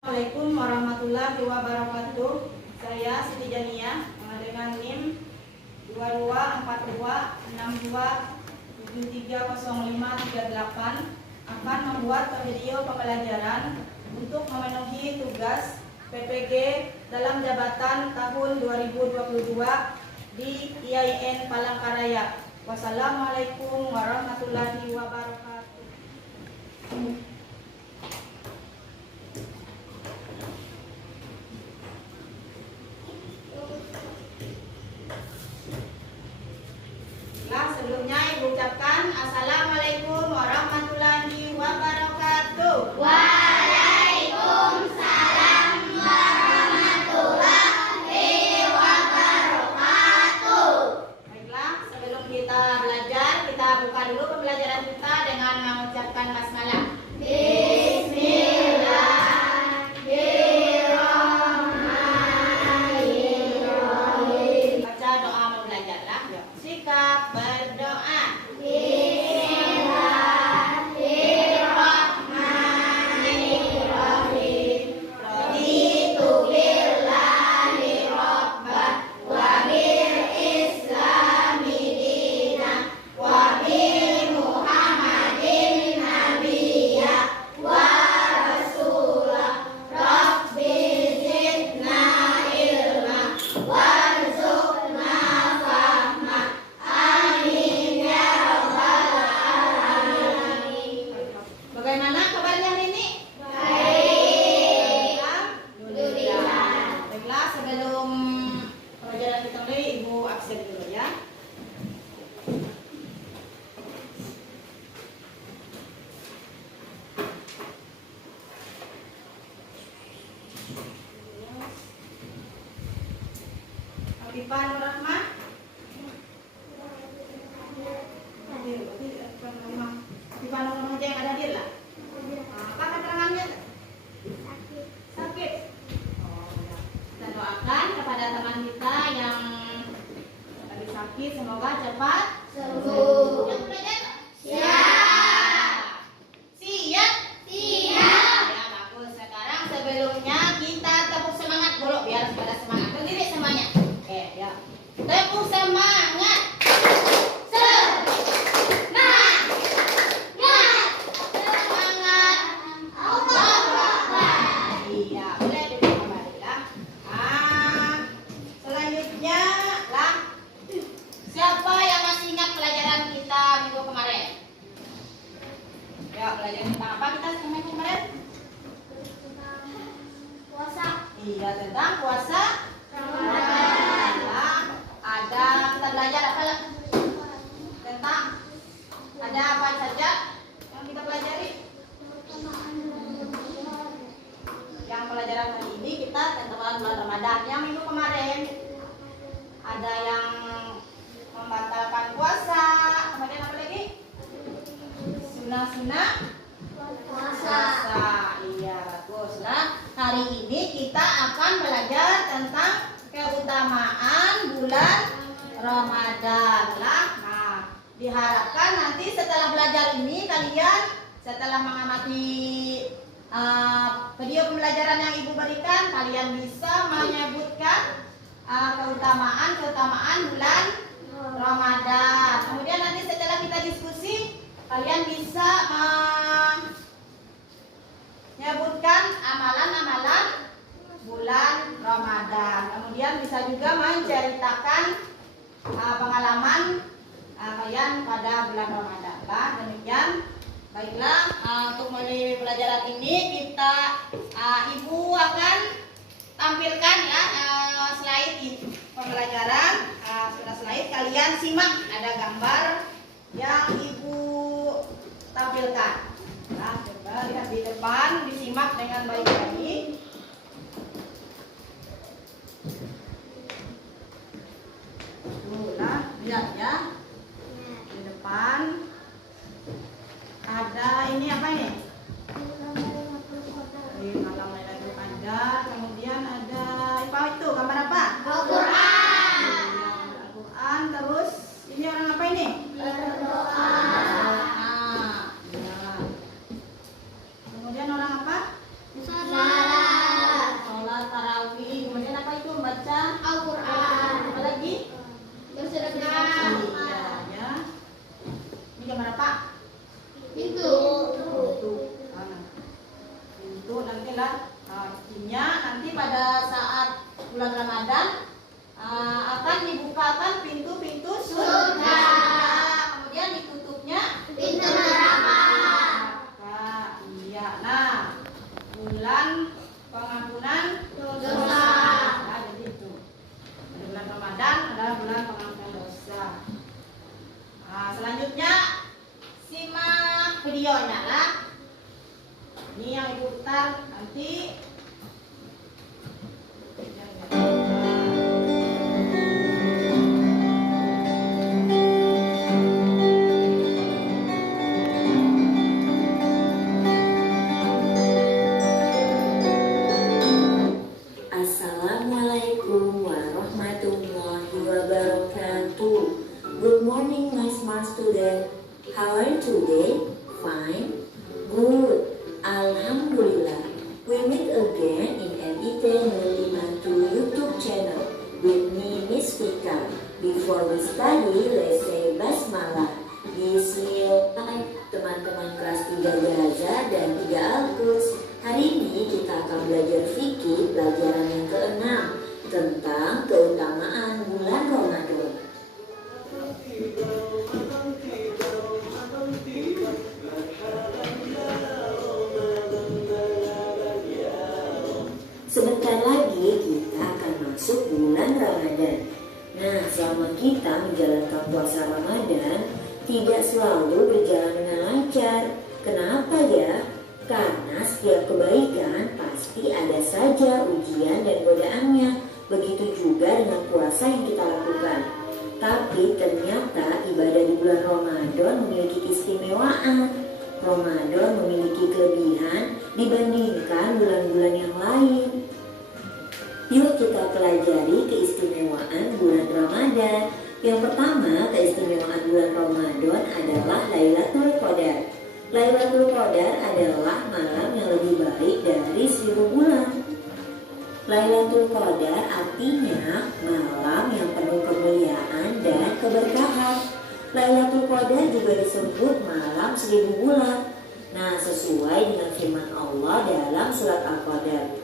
Assalamualaikum warahmatullahi wabarakatuh. Saya Siti Jania dengan NIM 224262730538 akan membuat video pembelajaran untuk memenuhi tugas PPG dalam jabatan tahun 2022 di IAIN Palangkaraya. Wassalamualaikum warahmatullahi wabarakatuh. Sebelumnya Ibu ucapkan Assalamualaikum warahmatullahi wabarakatuh. Waalaikumsalam warahmatullahi wabarakatuh. Baiklah, sebelum kita belajar, kita buka dulu pembelajaran kita dengan mengucapkan basmalah. Bismillahirrahmanirrahim. Baca doa mau belajarlah. Yuk. Sikap berdoa. Bismillahirrahmanirrahim. Raditu billahi rabban wa bil islami dinan wa bi Muhammadin nabiyya wa rasulah. Rabbi zidna ilma warzuqna fahma. Amin ya rabbal alamin. Bagaimana kabarnya hari ini? Baik. Alhamdulillah. Baiklah, sebelum pelajaran kita mulai, Ibu absen dulu ya. Afifah Nur Rahman. Hadir, Afifah Nur Rahman. Afifah Nur Rahman aja yang ada hadir lah. Apa keterangannya? Sakit. Oh, ya. Kita doakan kepada teman kita yang tadi sakit, semoga cepat Sembuh. Yang belajar? Siap. Siap. Siap. Ya, bagus. Sekarang sebelumnya kita tepuk semangat dulu biar pada semangat. Berdiri semuanya. Oke, ya. Tepuk semangat. Semangat. Semangat. Allahu Akbar. Iya, boleh duduk kembali ya. Selanjutnya lah, siapa yang masih ingat pelajaran kita minggu kemarin? Ya, pelajaran tentang apa kita minggu kemarin? Puasa Iya, tentang puasa Ramadan. Nah, ada kita belajar apa lah? Tentang ada apa saja yang kita pelajari? Yang pelajaran hari ini kita tentang bulan Ramadan. Yang minggu kemarin ada yang membatalkan puasa. Kemudian apa lagi? Sunah-sunah Puasa. Iya, bagus. Nah, hari ini kita akan belajar tentang keutamaan bulan Ramadan lah. Nah, diharapkan nanti setelah belajar ini kalian setelah mengamati video pembelajaran yang Ibu berikan, kalian bisa menyebutkan keutamaan bulan Ramadan. Kemudian nanti setelah kita diskusi, kalian bisa menyebutkan amalan-amalan bulan Ramadan. Kemudian bisa juga menceritakan pengalaman kalian pada bulan Ramadan. Lah, demikian. Baiklah, untuk mulai pelajaran ini kita Ibu akan tampilkan ya slide pembelajaran. Sudah slide, kalian simak, ada gambar yang Ibu tampilkan. Nah, coba lihat di depan, disimak dengan baik-baik. Nah, lihat ya. Di depan ada ini apa ini? Ini malam Lailatul Qadar. Kemudian ada apa itu? Gambar apa? Al-Quran. Al-Quran. Terus ini orang apa ini? Berdoa. Kemudian orang apa? Salat. Pintu. Pintu nantilah artinya nanti pada saat bulan Ramadan akan dibukakan pintu-pintu surga. Kemudian ditutupnya Pintu neraka. Iya. Nah, bulan pengampunan dosa. Nah, jadi itu. Bulan Ramadan adalah bulan pengampunan dosa. Nah, selanjutnya simak videonya lah. Ini yang ibu putar nanti. Assalamualaikum warahmatullahi wabarakatuh. Good morning, my smart student. How are you today? Fine? Good. Alhamdulillah. We meet again in MIT 052 YouTube channel with me, Miss Vika. Before we study, let's say Basmalah. Bismillah, teman-teman kelas 3 Gaza dan 3 Alkus. Hari ini kita akan belajar fikih pelajaran yang ke-6 tentang keutamaan bulan Ramadan. Sebentar lagi kita akan masuk bulan Ramadan. Nah, selama kita menjalankan puasa Ramadan, tidak selalu berjalan dengan lancar. Kenapa ya? Karena setiap kebaikan pasti ada saja ujian dan godaannya. Begitu juga dengan puasa yang kita lakukan. Tapi ternyata ibadah di bulan Ramadan memiliki keistimewaan. Ramadan memiliki kelebihan dibandingkan bulan-bulan yang lain. Yuk kita pelajari keistimewaan bulan Ramadan. Yang pertama, keistimewaan bulan Ramadan adalah Lailatul Qadar. Lailatul Qadar adalah malam yang lebih baik dari 1000 bulan. Lailatul Qadar artinya malam yang penuh kemuliaan dan keberkahan. Lailatul Qadar juga disebut malam 1000 bulan. Nah, sesuai dengan firman Allah dalam surat Al-Qadar.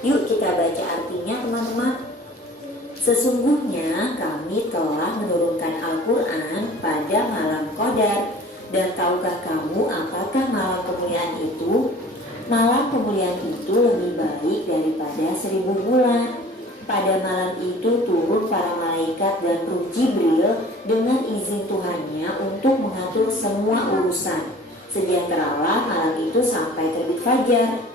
Yuk kita baca artinya, teman-teman. Sesungguhnya kami telah menurunkan Al-Quran pada malam Qadar. Dan tahukah kamu apakah malam kemuliaan itu? Malam kemuliaan itu lebih baik daripada 1000 bulan. Pada malam itu turun para malaikat dan Ruh Jibril dengan izin Tuhannya untuk mengatur semua urusan. Sejahteralah malam itu sampai terbit fajar.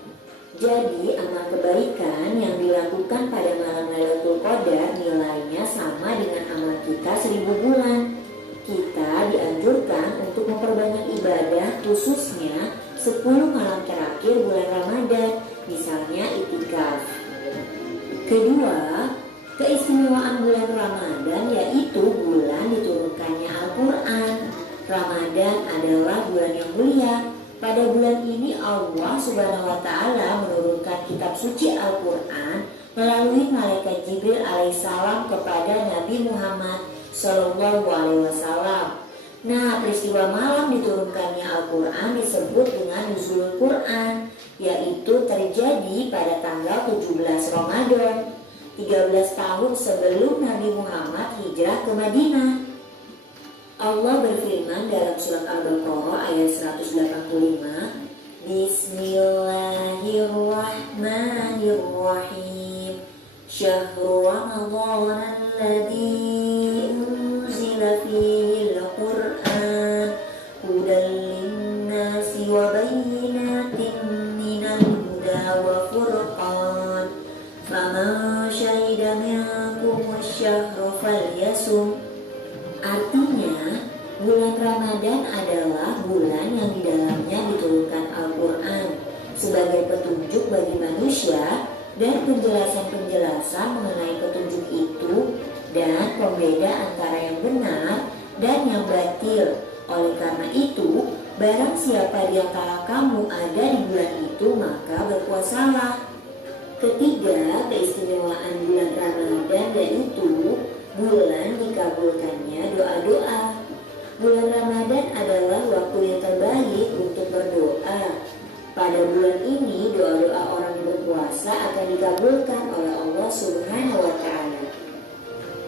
Jadi amal kebaikan yang dilakukan pada malam Lailatul Qadar nilainya sama dengan amal kita 1000 bulan. Kita dianjurkan untuk memperbanyak ibadah, khususnya 10 malam terakhir bulan Ramadan, misalnya itikaf. Kedua, keistimewaan bulan Ramadan yaitu bulan diturunkannya Al-Quran. Ramadan adalah bulan yang mulia. Pada bulan ini Allah Subhanahu wa Ta'ala menurunkan kitab suci Al-Quran melalui malaikat Jibril alaihissalam kepada Nabi Muhammad Sallallahu Alaihi Wasallam. Nah, peristiwa malam diturunkannya Al-Quran disebut dengan Nuzulul Quran, yaitu terjadi pada tanggal 17 Ramadan, 13 tahun sebelum Nabi Muhammad hijrah ke Madinah. Allah berfirman dalam surat Al-Baqarah ayat 185, Bismillahirrahmanirrahim. Syahrul Ramadan alladzi unzila fihi al-Qur'an hudan lin-nasi wa bayyinatin minal huda wa furqan. Faman syahida minkum asy-syahra falyasum. Artinya, bulan Ramadan adalah bulan yang di dalamnya diturunkan Al-Quran sebagai petunjuk bagi manusia dan penjelasan-penjelasan mengenai petunjuk itu dan pembeda antara yang benar dan yang batil. Oleh karena itu, barang siapa di antara kamu ada di bulan itu, maka berpuasalah. Ketiga, keistimewaan bulan Ramadan yaitu bulan dikabulkannya doa-doa. Bulan Ramadan adalah waktu yang terbaik puasa akan dikabulkan oleh Allah Subhanahu wa Ta'ala.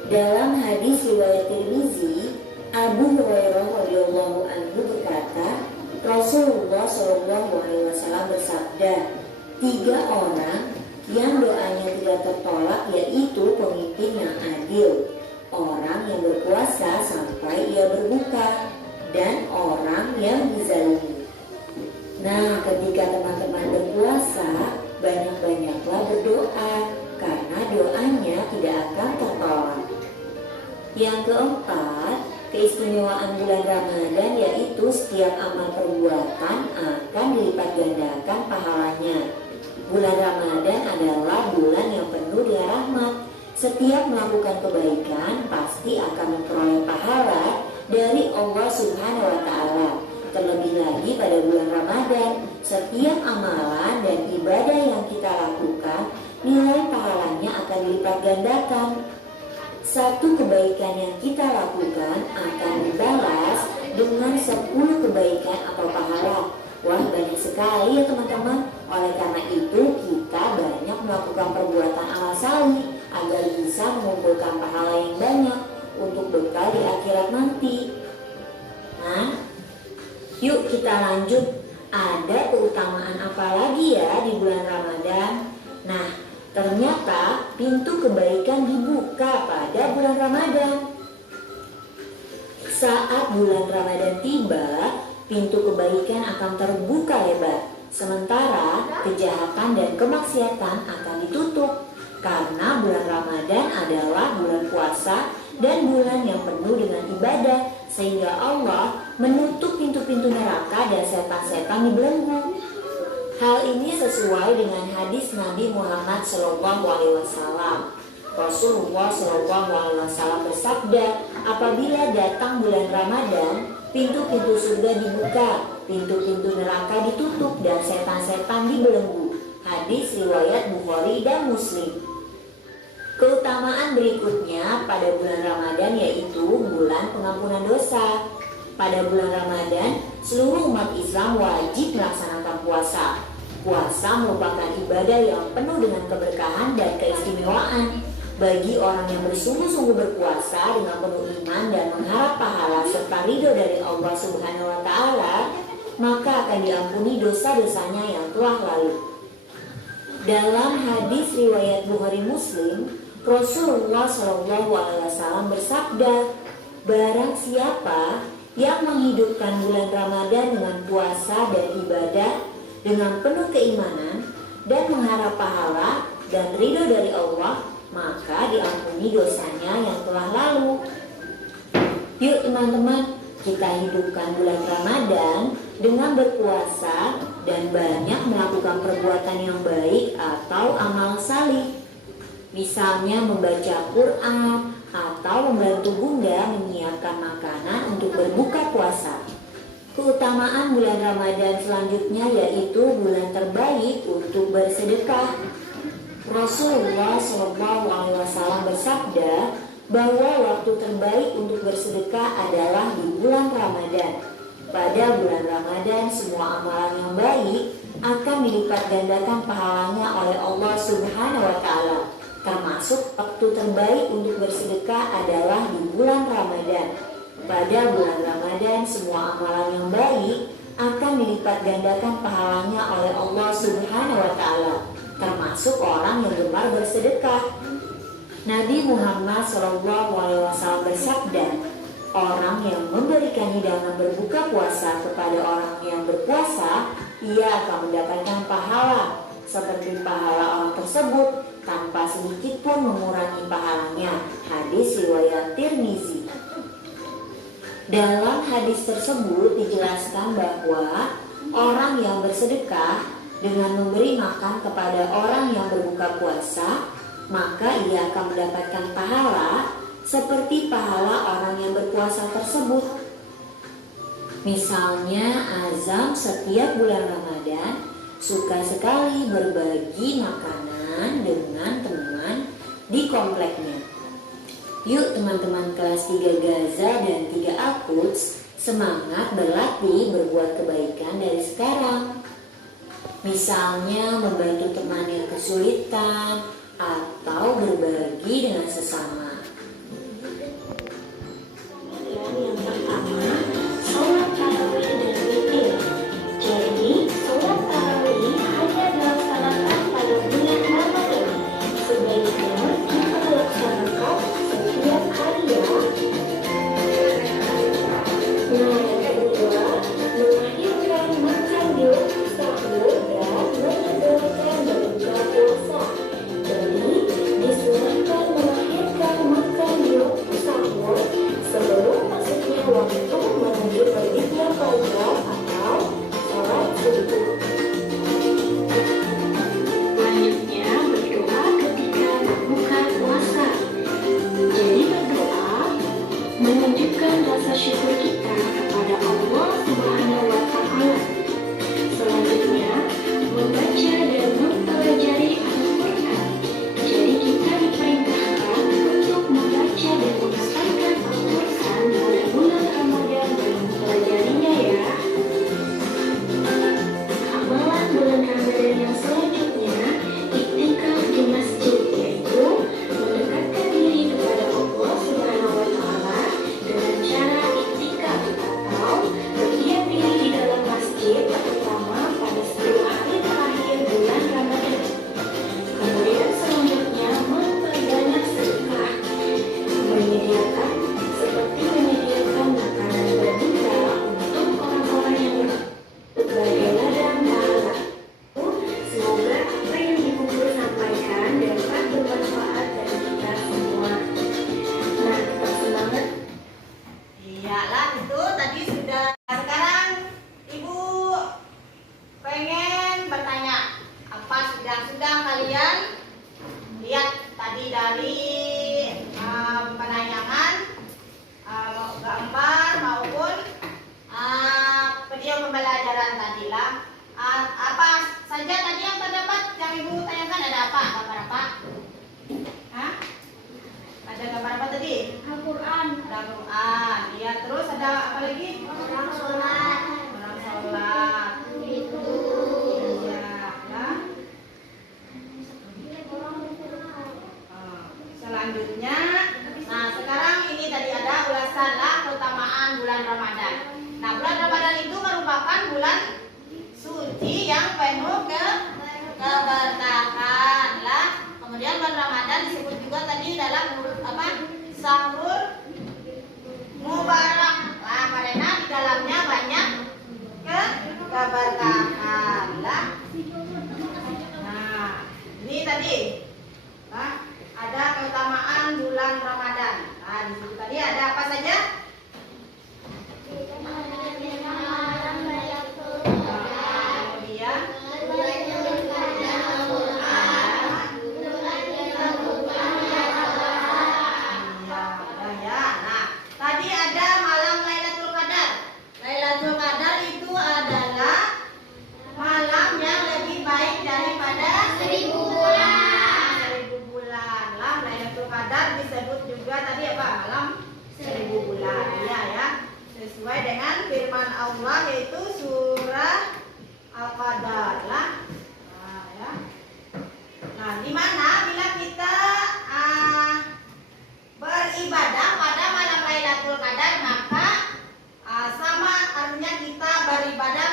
Dalam hadis riwayat Tirmizi, Abu Hurairah radhiyallahu anhu berkata, Rasulullah Shallallahu alaihi wasallam bersabda, 3 orang yang doanya tidak tertolak yaitu pemimpin yang adil, orang yang berpuasa sampai ia berbuka, dan orang yang dizalimi. Nah, ketika teman-teman berpuasa, banyak-banyaklah berdoa karena doanya tidak akan tertolak. Yang keempat, keistimewaan bulan Ramadan yaitu setiap amal perbuatan akan dilipat gandakan pahalanya. Bulan Ramadan adalah bulan yang penuh dengan rahmat. Setiap melakukan kebaikan pasti akan memperoleh pahala dari Allah Subhanahu wa Ta'ala. Terlebih lagi pada bulan Ramadan, setiap amalan dan ibadah yang kita lakukan, nilai pahalanya akan dilipat gandakan. Satu kebaikan yang kita lakukan akan dibalas dengan 10 kebaikan atau pahala. Wah, banyak sekali ya teman-teman. Oleh karena itu kita banyak melakukan perbuatan amal salih agar bisa mengumpulkan pahala yang banyak untuk bekal di akhirat nanti. Nah, yuk kita lanjut. Ada keutamaan apa lagi ya di bulan Ramadan? Nah, ternyata pintu kebaikan dibuka pada bulan Ramadan. Saat bulan Ramadan tiba, pintu kebaikan akan terbuka lebar. Sementara kejahatan dan kemaksiatan akan ditutup. Karena bulan Ramadan adalah bulan puasa dan bulan yang penuh dengan ibadah, sehingga Allah menutup pintu-pintu neraka dan setan-setan dibelenggu. Hal ini sesuai dengan hadis Nabi Muhammad SAW. Rasulullah SAW bersabda, apabila datang bulan Ramadan, pintu-pintu surga dibuka, pintu-pintu neraka ditutup, dan setan-setan dibelenggu. Hadis riwayat Bukhari dan Muslim. Keutamaan berikutnya pada bulan Ramadan yaitu bulan pengampunan dosa. Pada bulan Ramadan, seluruh umat Islam wajib melaksanakan puasa. Puasa merupakan ibadah yang penuh dengan keberkahan dan keistimewaan. Bagi orang yang bersungguh-sungguh berpuasa dengan penuh iman dan mengharap pahala serta ridho dari Allah Subhanahu wa Ta'ala, maka akan diampuni dosa-dosanya yang telah lalu. Dalam hadis riwayat Bukhari Muslim, Rasulullah SAW bersabda, barang siapa yang menghidupkan bulan Ramadan dengan puasa dan ibadah dengan penuh keimanan dan mengharap pahala dan ridho dari Allah, maka diampuni dosanya yang telah lalu. Yuk teman-teman, kita hidupkan bulan Ramadan dengan berpuasa dan banyak melakukan perbuatan yang baik atau amal salih. Misalnya membaca Quran atau membantu bunda menyiapkan makanan untuk berbuka puasa. Keutamaan bulan Ramadan selanjutnya yaitu bulan terbaik untuk bersedekah. Rasulullah SAW bersabda bahwa waktu terbaik untuk bersedekah adalah di bulan Ramadan. Pada bulan Ramadan, semua amalan yang baik akan dilipat gandakan pahalanya oleh Allah Subhanahu wa Ta'ala. Termasuk waktu terbaik untuk bersedekah adalah di bulan Ramadan. Pada bulan Ramadan, semua amalan yang baik akan dilipat gandakan pahalanya oleh Allah Subhanahu wa Ta'ala, termasuk orang yang gemar bersedekah. Nabi Muhammad SAW bersabda, orang yang memberikan hidangan berbuka puasa kepada orang yang berpuasa, ia akan mendapatkan pahala seperti pahala orang tersebut tanpa sedikit pun mengurangi pahalanya. Hadis riwayat Tirmizi. Dalam hadis tersebut dijelaskan bahwa orang yang bersedekah dengan memberi makan kepada orang yang berbuka puasa, maka ia akan mendapatkan pahala seperti pahala orang yang berpuasa tersebut. Misalnya Azam setiap bulan Ramadan suka sekali berbagi makanan dengan teman di kompleknya. Yuk teman-teman kelas 3 Gaza dan 3 Al-Quds, semangat berlatih berbuat kebaikan dari sekarang. Misalnya membantu teman yang kesulitan atau berbagi dengan sesama. Kemudian yang pertama, sholat tarawih dan witir. Jadi, sholat tarawih hanya dilaksanakan pada bulan Ramadan. Sebaiknya kita laksanakan setiap hari ya. Nah, yang kedua, mengakhirkan makan di waktu sahur dan menyegerakan berbuka puasa. Jadi, disunahkan mengakhirkan makan di waktu sahur sebelum masuknya waktu menuju terbitnya fajar atau sholat subuh. Selanjutnya berdoa ketika berbuka puasa. Jadi berdoa menunjukkan rasa syukur kita kepada Allah Subhanahu wa Ta'ala. Selanjutnya membaca dan mempelajari Al-Quran. Jadi kita diperintahkan untuk membaca dan menghafalkan Al-Quran pada bulan Ramadan dan mempelajarinya ya. Amalan bulan Ramadan yang selanjutnya iktikaf di masjid, yaitu mendekatkan diri kepada Allah Subhanahu wa Ta'ala dengan cara iktikaf atau berdiam diri di dalam masjid, terutama pada 10 hari terakhir bulan Ramadan. Kemudian selanjutnya memperbanyak sedekah, menyediakan makanan berbuka untuk orang-orang yang sebagai ladang pahala. Semoga apa yang Ibu Guru sampaikan dapat bermanfaat bagi kita semua. Nah, tetap semangat. Iyalah, itu tadi sudah. Sekarang Ibu pengen bertanya, apa sudah kalian lihat tadi dari penayangan gambar maupun video pembelajaran tadi lah. Apa saja tadi yang terdapat yang Ibu tanyakan, ada apa? Gambar apa? Hah? Ada gambar apa tadi? Al-Quran. Ada Quran. Iya, terus ada apa lagi? Orang sholat. Orang sholat. Itu. Iya, ya. Selanjutnya, nah sekarang ini tadi ada ulasan lah keutamaan bulan Ramadan. Nah, bulan Ramadan itu merupakan bulan suci yang penuh keberkahan lah. Kemudian bulan Ramadan disebut juga tadi dalam sahur mubarak lah, karena di dalamnya banyak keberkahan lah. Nah, ini tadi ada keutamaan bulan Ramadan. Nah, di situ tadi ada apa saja? Kemudian tadi ada malam Lailatul Qadar. Lailatul Qadar itu adalah malam yang lebih baik daripada 1000 bulan. 1000 bulan lah. Lailatul Qadar disebut juga tadi apa? Malam 1000 bulan. Iya ya. Sesuai dengan firman Allah yaitu surah Al-Qadar lah. Nah, ya. Nah, di mana bila kita beribadah pada malam Lailatul Qadar, maka sama artinya kita beribadah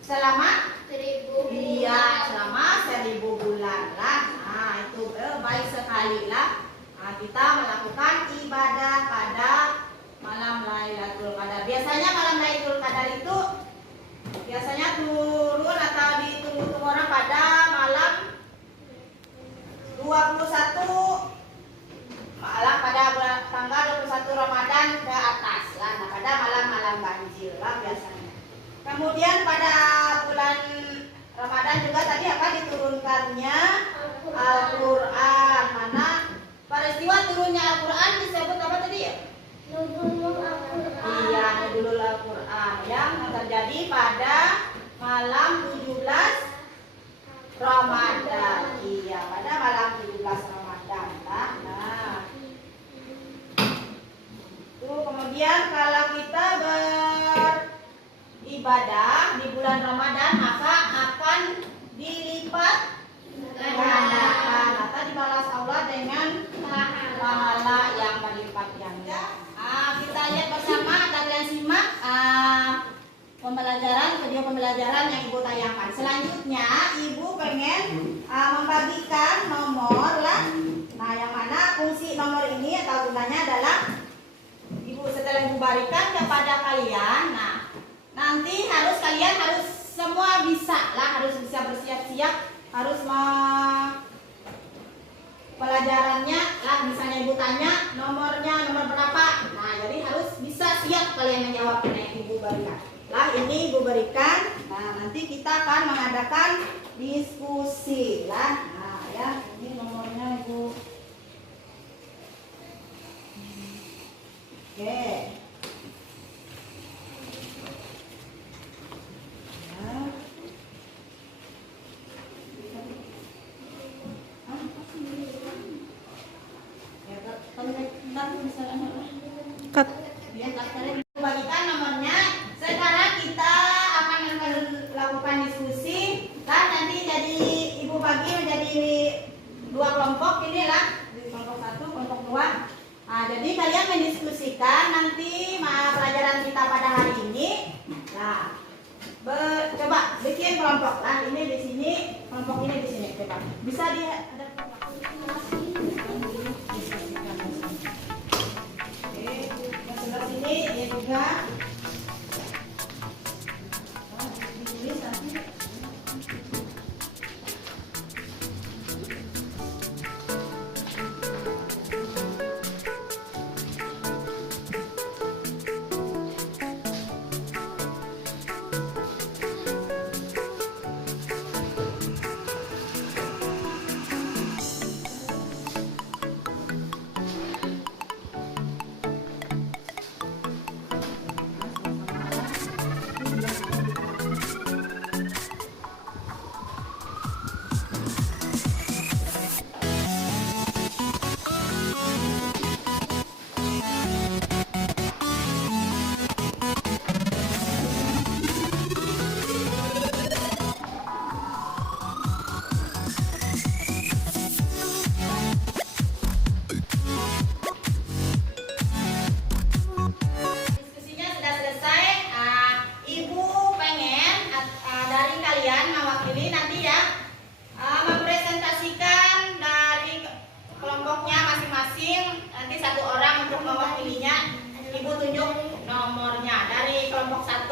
selama 1000 iya, selama 1000 bulan lah. Nah, itu baik sekali lah. Nah, kita melakukan ibadah pada malam Lailatul Qadar. Biasanya malam Lailatul Qadar itu biasanya turun atau ditunggu-tunggu orang pada malam 21 malam pada tanggal 21 Ramadan ke atas lah. Nah, pada malam-malam ganjil lah biasanya. Kemudian pada bulan Ramadan juga tadi apa diturunkannya Al-Quran. Mana peristiwa turunnya Al-Quran disebut apa tadi ya? Nuzulul Al-Quran. Iya, Nuzulul Al-Quran yang terjadi pada malam 17 Ramadan. Iya, pada malam 17 Ramadan. Nah, itu kemudian kalau kita beribadah ibadah di bulan Ramadan maka akan dilipat gandakan atau dibalas Allah dengan pahala yang berlipat ganda. Kita lihat bersama, kalian simak video pembelajaran yang ibu tayangkan. Selanjutnya ibu pengen membagikan nomor lah. Nah, yang mana fungsi nomor ini atau gunanya adalah ibu setelah ibu berikan kepada kalian. Nah, nanti kalian harus semua bisa lah, harus bisa bersiap-siap, harus pelajarannya lah. Misalnya ibu tanya nomornya nomor berapa, nah jadi harus bisa siap kalian menjawabnya yang ibu berikan. Lah ini ibu berikan. Nah nanti kita akan mengadakan diskusi lah. Nah ya ini nomornya ibu. Oke. Bagikan nomornya. Sekarang kita akan melakukan diskusi. Nanti jadi ibu bagi menjadi 2 kelompok inilah, kelompok 1, kelompok 2. Nah, jadi kalian mendiskusikan nanti pelajaran kita pada hari ini. Nah, coba bikin kelompok lah. Ini di sini, kelompok ini di sini. Coba bisa ada ini ya juga. Ditulis nanti.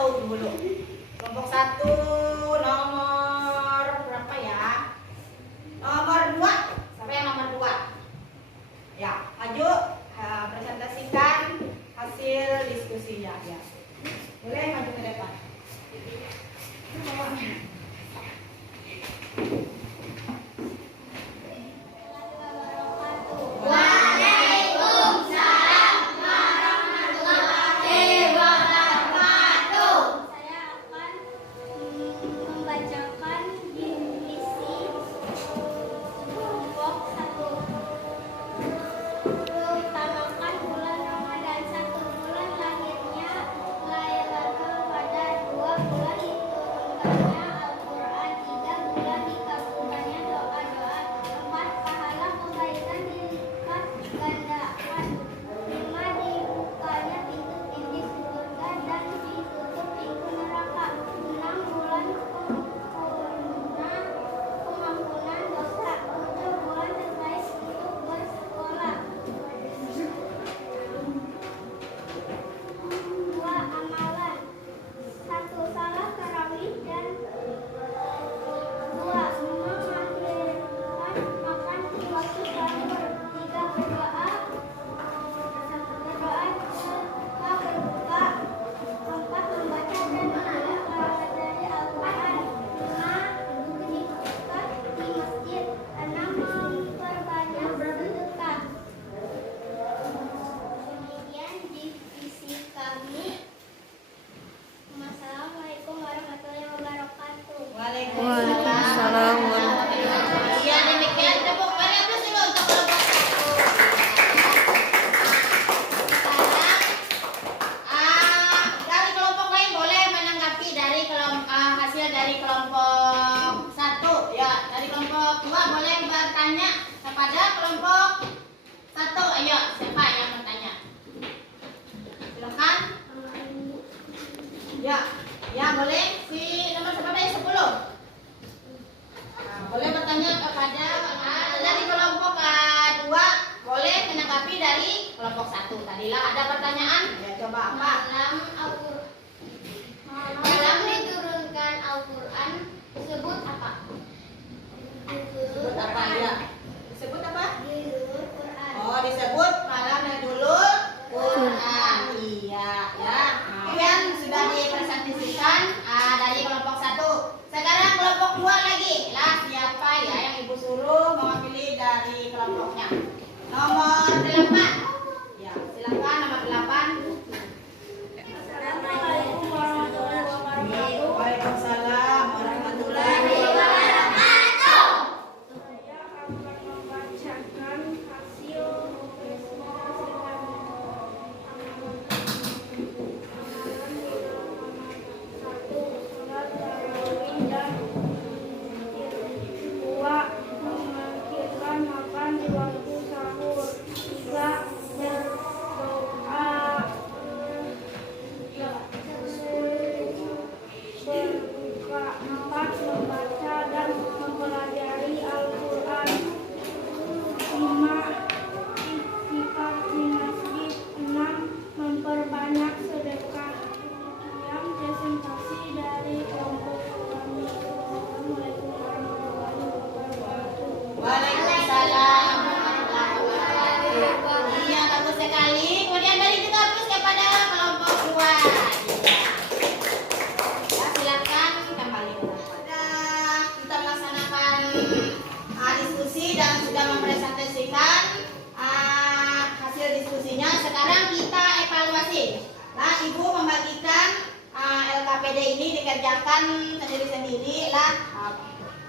Dulu. Kelompok 1 nomor berapa ya? Nomor 2. Siapa yang nomor 2? Ya, maju presentasikan hasil diskusinya ya. Boleh maju ke depan. bertanya kepada kelompok 1. Ayo, siapa yang bertanya? Silakan. Ya, ya boleh. Si nomor berapa yang 10? Nah, boleh bertanya kepada dari kelompok 2, boleh menanggapi dari kelompok 1. Tadilah ada pertanyaan. Ya, coba apa? Dalam diturunkan Al-Quran disebut apa? Disebut apa ya? Disebut apa? Disebut Quran. Oh, disebut malam Nailul Quran. Iya, ya. Kemudian sudah dipresentasikan dari kelompok 1. Sekarang kelompok 2 lagi. Lah, siapa ya yang Ibu suruh mewakili dari kelompoknya? Nomor 8. Ya, silakan nomor 8. Assalamualaikum warahmatullahi wabarakatuh. Waalaikumsalam warahmatullahi wabarakatuh. Saya akan membacakan hasil tesnya satu, sholat tarawih dan 2, memikirkan makan di waktu sahur. 3, berdoa berbuka. 4, membaca dan mempelajari Al-Quran. 5, itikaf di masjid. 6, memperbanyak sedekah. Demikian presentasi dari kelompok kami. Assalamualaikum warahmatullahi wabarakatuh. Waalaikumsalam warahmatullahi wabarakatuh. Iya, bagus sekali. Kemudian dari juga terus kepada kelompok 2. Ya, silakan kembali ke tempat. Sudah kita melaksanakan diskusi dan sudah mempresentasikan hasil diskusinya. Sekarang kita evaluasi. Nah, Ibu membagikan LKPD ini dikerjakan sendiri-sendiri lah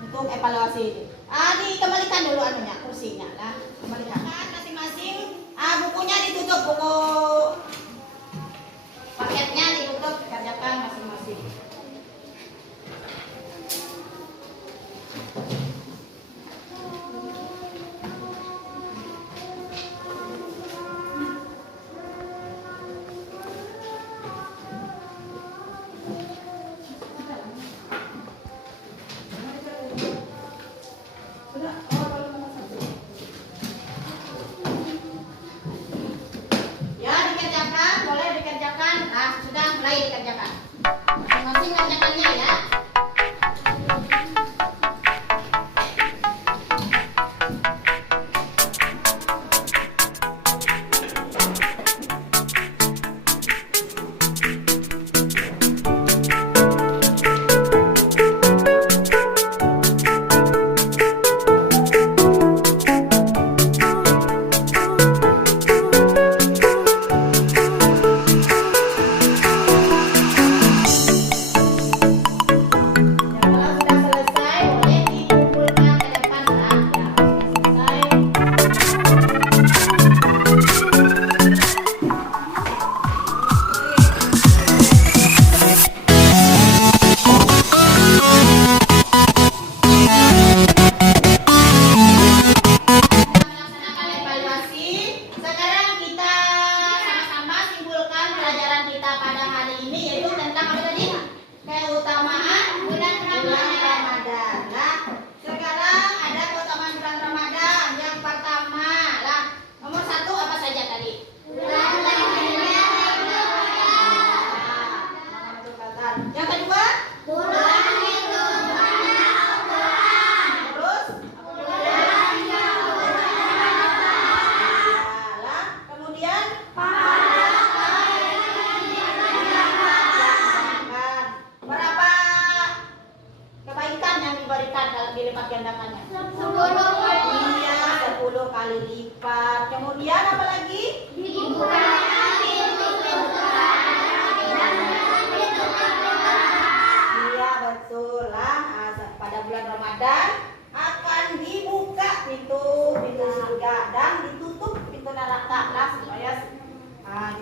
untuk evaluasi. Dikembalikan dulu anunya, kursinya lah. Kembalikan masing-masing. Bukunya ditutup, buku paketnya ditutup, dikerjakan masing-masing. Ya, dikerjakan, boleh dikerjakan. Nah, sudah mulai dikerjakan. Masing-masing kerjakannya ya.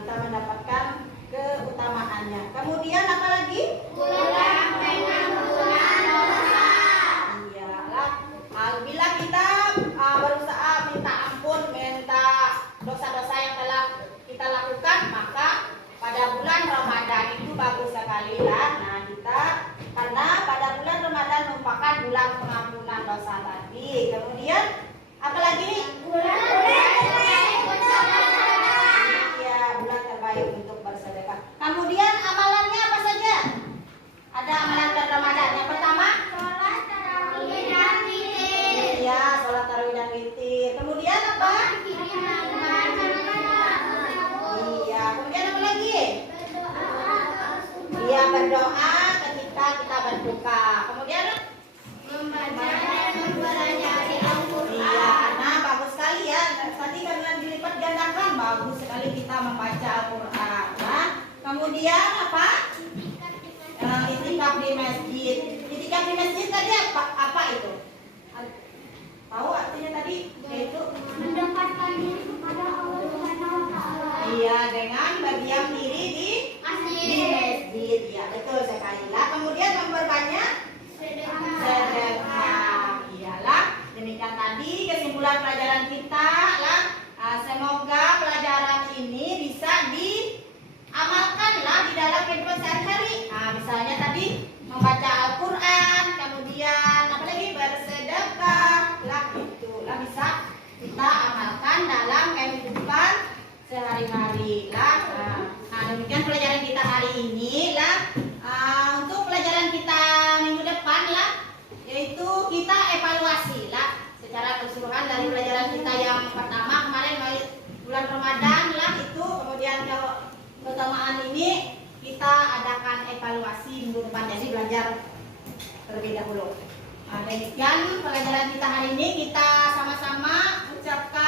kita mendapatkan keutamaannya. Kemudian apa lagi? Kurang pengampunan dosa. Iyalah. Bila kita bulan pengampunan dosa tadi. Kemudian apa lagi? Iya, bulan terbaik untuk bersedekah. Kemudian amalannya apa saja? Ada amalan bulan Ramadan. Yang pertama, iya, sholat tarawih dan witir. Kemudian apa? Iya, kemudian apa lagi? Iya, berdoa ketika kita berbuka. Kemudian iya, nah bagus sekali ya. Tadi karena dilipat gandakan, bagus sekali kita membaca Al-Quran. Nah, kemudian apa? Itikaf di masjid. Itikaf di masjid tadi apa itu? Tahu artinya tadi? Yaitu mendekatkan diri kepada Allah Subhanahu wa taala. iya, dengan berdiam diri di masjid. Ya, betul sekali lah. Kemudian memperbanyak sedekah. Iyalah, demikian tadi kesimpulan pelajaran kita lah. Semoga pelajaran ini bisa diamalkan lah di dalam kehidupan sehari-hari. Nah, misalnya tadi membaca Al-Quran, kemudian apa lagi, bersedekah lah, itulah bisa kita amalkan dalam kehidupan sehari-hari lah. Nah, demikian pelajaran kita hari ini lah. Untuk pelajaran kita minggu depan lah, yaitu kita evaluasi lah secara keseluruhan dari pelajaran kita yang pertama kemarin bulan Ramadan lah itu. Kemudian kalau keutamaan ini kita adakan evaluasi minggu depan, jadi belajar terlebih dahulu. Nah, demikian pelajaran kita hari ini, kita sama-sama ucapkan